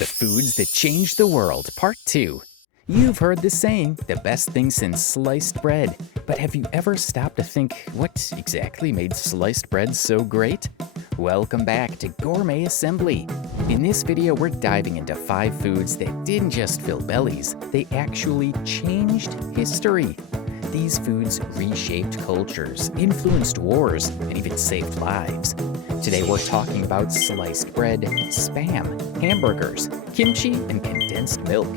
The Foods That Changed the World, Part 2. You've heard the saying, the best thing since sliced bread. But have you ever stopped to think, what exactly made sliced bread so great? Welcome back to Gourmet Assembly. In this video, we're diving into 5 foods that didn't just fill bellies, they actually changed history. These foods reshaped cultures, influenced wars, and even saved lives. Today we're talking about sliced bread, Spam, hamburgers, kimchi, and condensed milk.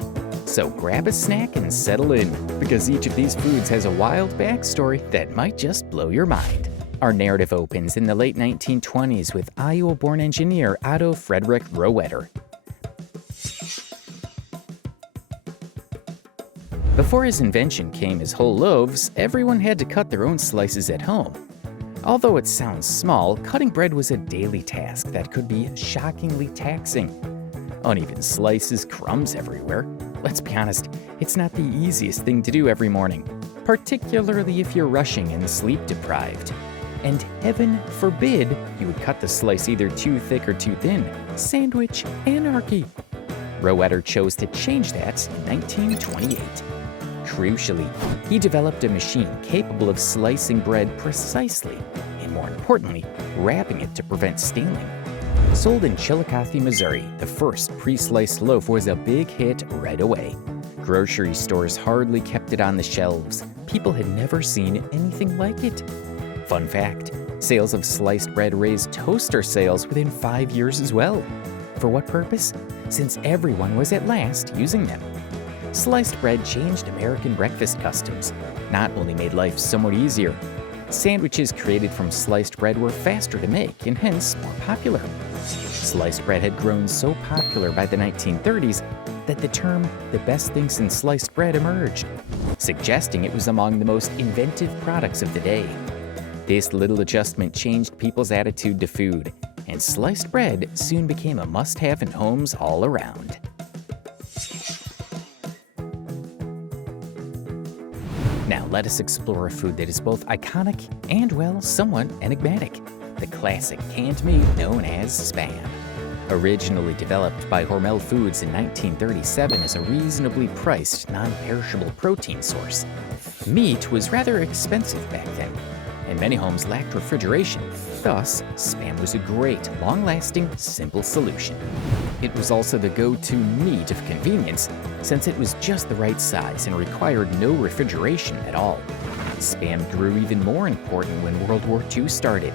So grab a snack and settle in, because each of these foods has a wild backstory that might just blow your mind. Our narrative opens in the late 1920s with Iowa-born engineer Otto Frederick Rohwedder. Before his invention came as whole loaves, everyone had to cut their own slices at home. Although it sounds small, cutting bread was a daily task that could be shockingly taxing. Uneven slices, crumbs everywhere. Let's be honest, it's not the easiest thing to do every morning, particularly if you're rushing and sleep-deprived. And heaven forbid you would cut the slice either too thick or too thin. Sandwich anarchy. Rohwedder chose to change that in 1928. Crucially, he developed a machine capable of slicing bread precisely, and more importantly, wrapping it to prevent stealing. Sold in Chillicothe, Missouri, the first pre-sliced loaf was a big hit right away. Grocery stores hardly kept it on the shelves. People had never seen anything like it. Fun fact, sales of sliced bread raised toaster sales within 5 years as well. For what purpose? Since everyone was at last using them. Sliced bread changed American breakfast customs, not only made life somewhat easier. Sandwiches created from sliced bread were faster to make and hence more popular. Sliced bread had grown so popular by the 1930s that the term the best thing since sliced bread emerged, suggesting it was among the most inventive products of the day. This little adjustment changed people's attitude to food, and sliced bread soon became a must-have in homes all around. Now let us explore a food that is both iconic and, well, somewhat enigmatic. The classic canned meat known as Spam. Originally developed by Hormel Foods in 1937 as a reasonably priced, non-perishable protein source, meat was rather expensive back then, and many homes lacked refrigeration. Thus, Spam was a great, long-lasting, simple solution. It was also the go-to meat of convenience, since it was just the right size and required no refrigeration at all. Spam grew even more important when World War II started.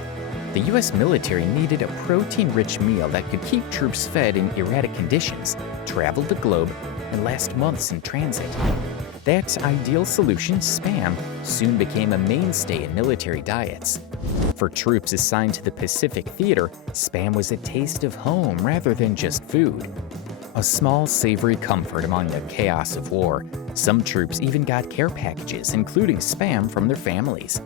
The U.S. military needed a protein-rich meal that could keep troops fed in erratic conditions, travel the globe, and last months in transit. That ideal solution, Spam, soon became a mainstay in military diets. For troops assigned to the Pacific Theater, Spam was a taste of home rather than just food. A small, savory comfort among the chaos of war. Some troops even got care packages, including Spam, from their families.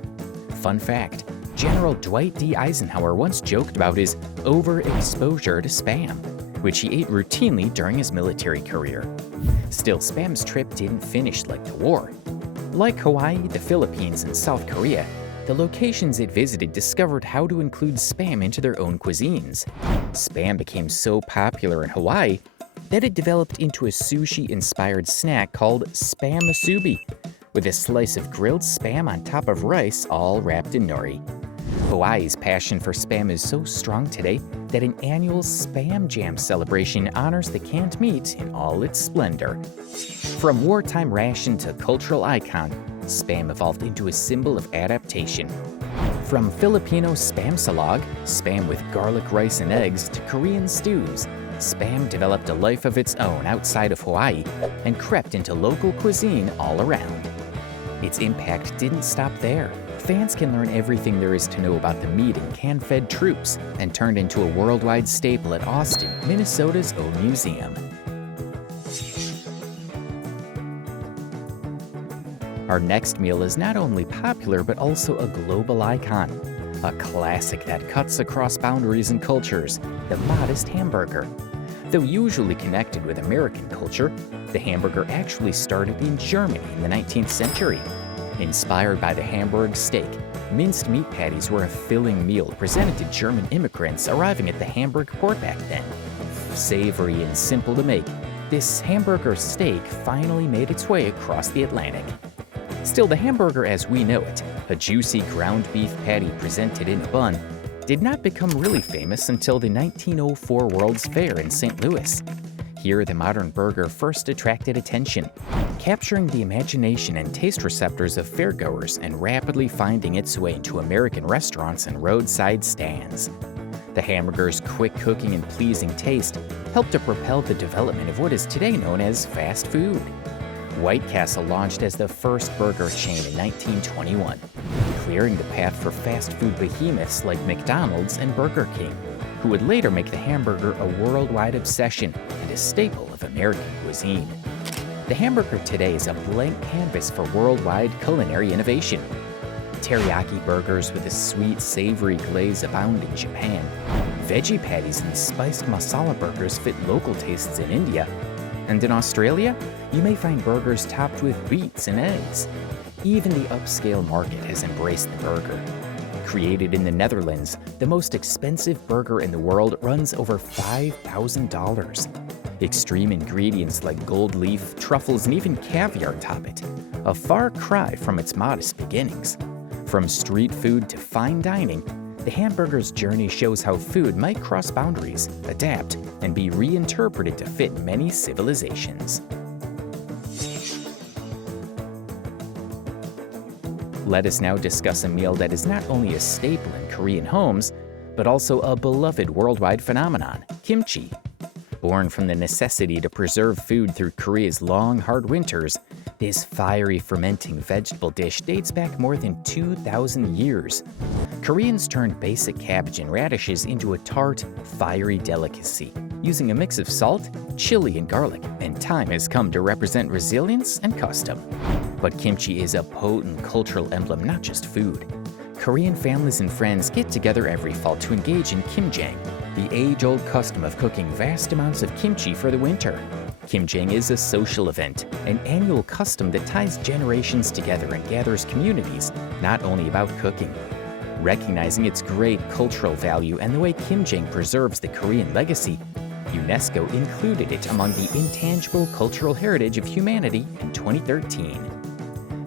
Fun fact, General Dwight D. Eisenhower once joked about his overexposure to Spam, which he ate routinely during his military career. Still, Spam's trip didn't finish like the war. Like Hawaii, the Philippines, and South Korea, the locations it visited discovered how to include Spam into their own cuisines. Spam became so popular in Hawaii that it developed into a sushi-inspired snack called Spam musubi, with a slice of grilled Spam on top of rice all wrapped in nori. Hawaii's passion for Spam is so strong today that an annual Spam Jam celebration honors the canned meat in all its splendor. From wartime ration to cultural icon, Spam evolved into a symbol of adaptation. From Filipino Spam salog, Spam with garlic rice and eggs, to Korean stews, Spam developed a life of its own outside of Hawaii and crept into local cuisine all around. Its impact didn't stop there. Fans can learn everything there is to know about the meat in can-fed troops and turned into a worldwide staple at Austin, Minnesota's own museum. Our next meal is not only popular but also a global icon. A classic that cuts across boundaries and cultures, the modest hamburger. Though usually connected with American culture, the hamburger actually started in Germany in the 19th century. Inspired by the Hamburg steak, minced meat patties were a filling meal presented to German immigrants arriving at the Hamburg port back then. Savory and simple to make, this hamburger steak finally made its way across the Atlantic. Still, the hamburger as we know it, a juicy ground beef patty presented in a bun, did not become really famous until the 1904 World's Fair in St. Louis. Here, the modern burger first attracted attention, capturing the imagination and taste receptors of fairgoers and rapidly finding its way into American restaurants and roadside stands. The hamburger's quick cooking and pleasing taste helped to propel the development of what is today known as fast food. White Castle launched as the first burger chain in 1921, clearing the path for fast food behemoths like McDonald's and Burger King, who would later make the hamburger a worldwide obsession and a staple of American cuisine. The hamburger today is a blank canvas for worldwide culinary innovation. Teriyaki burgers with a sweet, savory glaze abound in Japan. Veggie patties and spiced masala burgers fit local tastes in India. And in Australia, you may find burgers topped with beets and eggs. Even the upscale market has embraced the burger. Created in the Netherlands, the most expensive burger in the world runs over $5,000. Extreme ingredients like gold leaf, truffles, and even caviar top it, a far cry from its modest beginnings. From street food to fine dining, the hamburger's journey shows how food might cross boundaries, adapt, and be reinterpreted to fit many civilizations. Let us now discuss a meal that is not only a staple in Korean homes, but also a beloved worldwide phenomenon, kimchi. Born from the necessity to preserve food through Korea's long, hard winters, this fiery fermenting vegetable dish dates back more than 2,000 years. Koreans turned basic cabbage and radishes into a tart, fiery delicacy, using a mix of salt, chili, and garlic, and time has come to represent resilience and custom. But kimchi is a potent cultural emblem, not just food. Korean families and friends get together every fall to engage in kimjang, the age-old custom of cooking vast amounts of kimchi for the winter. Kimjang is a social event, an annual custom that ties generations together and gathers communities, not only about cooking. Recognizing its great cultural value and the way kimjang preserves the Korean legacy, UNESCO included it among the intangible cultural heritage of humanity in 2013.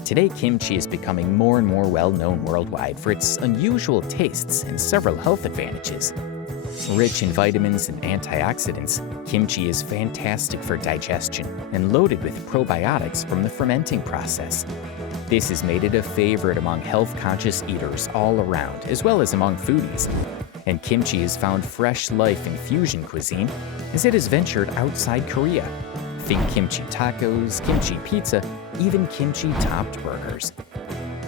Today, kimchi is becoming more and more well-known worldwide for its unusual tastes and several health advantages. Rich in vitamins and antioxidants, kimchi is fantastic for digestion and loaded with probiotics from the fermenting process. This has made it a favorite among health-conscious eaters all around, as well as among foodies. And kimchi has found fresh life in fusion cuisine as it has ventured outside Korea. Think kimchi tacos, kimchi pizza, even kimchi-topped burgers.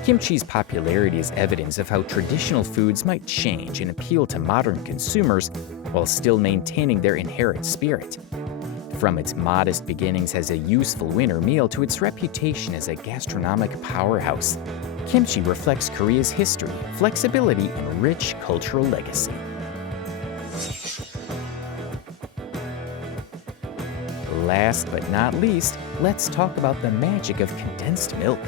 Kimchi's popularity is evidence of how traditional foods might change and appeal to modern consumers while still maintaining their inherent spirit. From its modest beginnings as a useful winter meal to its reputation as a gastronomic powerhouse, kimchi reflects Korea's history, flexibility, and rich cultural legacy. Last but not least, let's talk about the magic of condensed milk.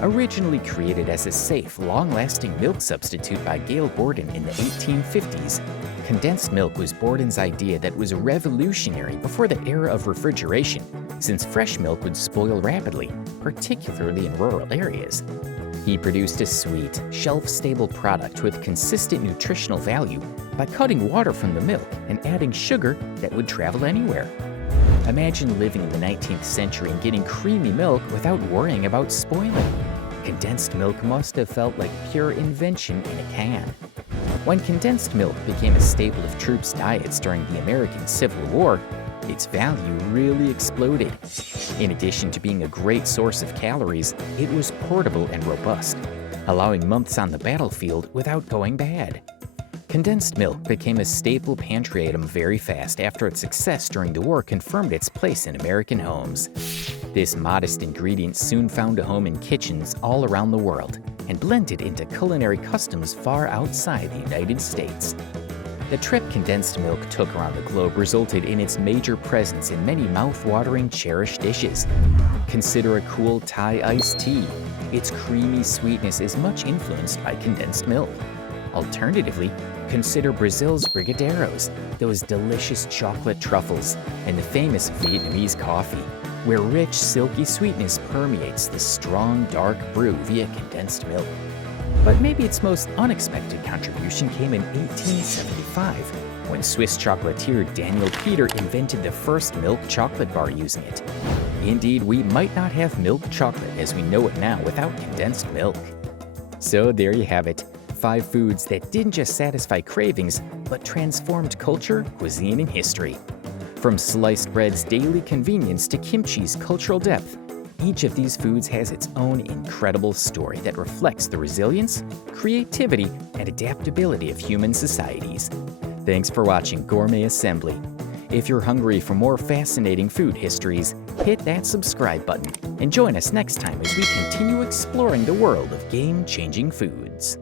Originally created as a safe, long-lasting milk substitute by Gail Borden in the 1850s, condensed milk was Borden's idea that was revolutionary before the era of refrigeration, since fresh milk would spoil rapidly, particularly in rural areas. He produced a sweet, shelf-stable product with consistent nutritional value by cutting water from the milk and adding sugar that would travel anywhere. Imagine living in the 19th century and getting creamy milk without worrying about spoiling. Condensed milk must have felt like pure invention in a can. When condensed milk became a staple of troops' diets during the American Civil War, its value really exploded. In addition to being a great source of calories, it was portable and robust, allowing months on the battlefield without going bad. Condensed milk became a staple pantry item very fast after its success during the war confirmed its place in American homes. This modest ingredient soon found a home in kitchens all around the world and blended into culinary customs far outside the United States. The trip condensed milk took around the globe resulted in its major presence in many mouth-watering cherished dishes. Consider a cool Thai iced tea. Its creamy sweetness is much influenced by condensed milk. Alternatively, consider Brazil's brigadeiros, those delicious chocolate truffles, and the famous Vietnamese coffee, where rich, silky sweetness permeates the strong, dark brew via condensed milk. But maybe its most unexpected contribution came in 1875, when Swiss chocolatier Daniel Peter invented the first milk chocolate bar using it. Indeed, we might not have milk chocolate as we know it now without condensed milk. So there you have it, 5 foods that didn't just satisfy cravings, but transformed culture, cuisine, and history. From sliced bread's daily convenience to kimchi's cultural depth, each of these foods has its own incredible story that reflects the resilience, creativity, and adaptability of human societies. Thanks for watching Gourmet Assembly. If you're hungry for more fascinating food histories, hit that subscribe button and join us next time as we continue exploring the world of game-changing foods.